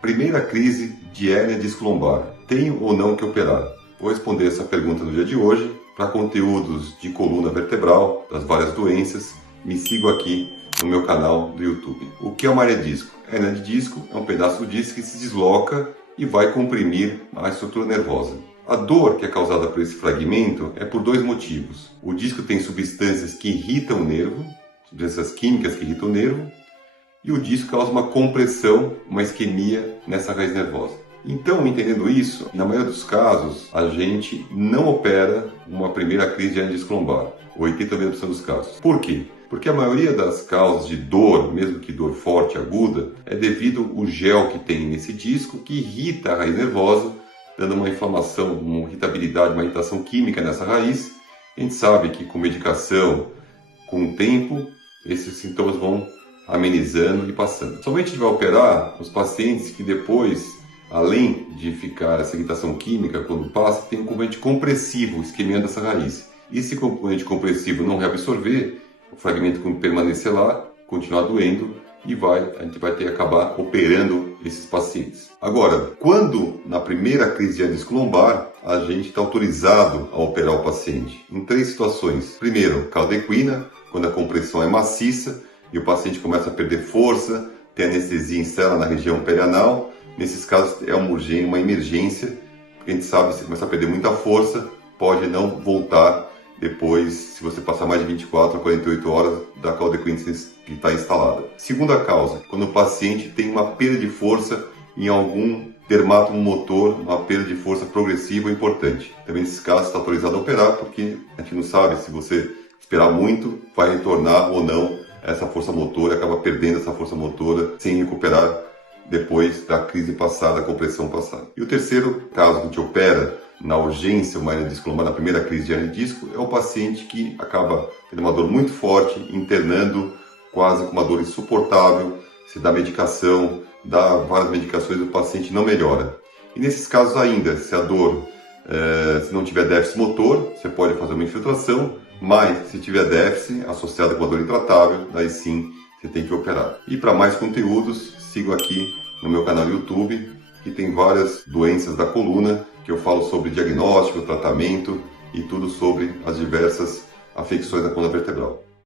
Primeira crise de hérnia disco-lombar. Tenho ou não que operar? Vou responder essa pergunta no dia de hoje. Para conteúdos de coluna vertebral, das várias doenças, me sigam aqui no meu canal do YouTube. O que é uma hérnia de disco? A hérnia de disco é um pedaço do disco que se desloca e vai comprimir a estrutura nervosa. A dor que é causada por esse fragmento é por dois motivos. O disco tem substâncias que irritam o nervo, substâncias químicas que irritam o nervo, e o disco causa uma compressão, uma isquemia nessa raiz nervosa. Então, entendendo isso, na maioria dos casos, a gente não opera uma primeira crise de hérnia disco-lombar, 80% dos casos. Por quê? Porque a maioria das causas de dor, mesmo que dor forte, aguda, é devido ao gel que tem nesse disco que irrita a raiz nervosa, dando uma inflamação, uma irritabilidade, uma irritação química nessa raiz. A gente sabe que com medicação, com o tempo, esses sintomas vão amenizando e passando. Somente a gente vai operar os pacientes que depois, além de ficar essa irritação química, quando passa, tem um componente compressivo esquemando essa raiz. E se o componente compressivo não reabsorver, o fragmento permanecer lá, continuar doendo e a gente vai ter que acabar operando esses pacientes. Agora, quando na primeira crise de hérnia disco-lombar, a gente está autorizado a operar o paciente? Em três situações. Primeiro, caldequina, quando a compressão é maciça e o paciente começa a perder força, tem anestesia em cela na região perianal. Nesses casos é uma emergência, porque a gente sabe que se começar a perder muita força, pode não voltar depois, se você passar mais de 24 a 48 horas da caldequina que está instalada. Segunda causa, quando o paciente tem uma perda de força em algum dermatomo motor, uma perda de força progressiva importante. Também nesses casos está autorizado a operar, porque a gente não sabe se você esperar muito, vai retornar ou não essa força motora, acaba perdendo essa força motora sem recuperar depois da crise passada, da compressão passada. E o terceiro caso que a gente opera na urgência, uma hérnia disco-lombar, na primeira crise de hérnia de disco, é o paciente que acaba tendo uma dor muito forte, internando quase com uma dor insuportável, se dá medicação, dá várias medicações, o paciente não melhora. E nesses casos ainda, se a dor, se não tiver déficit motor, você pode fazer uma infiltração, mas se tiver déficit associado com uma dor intratável, daí sim você tem que operar. E para mais conteúdos, siga aqui no meu canal do YouTube, que tem várias doenças da coluna, que eu falo sobre diagnóstico, tratamento e tudo sobre as diversas afecções da coluna vertebral.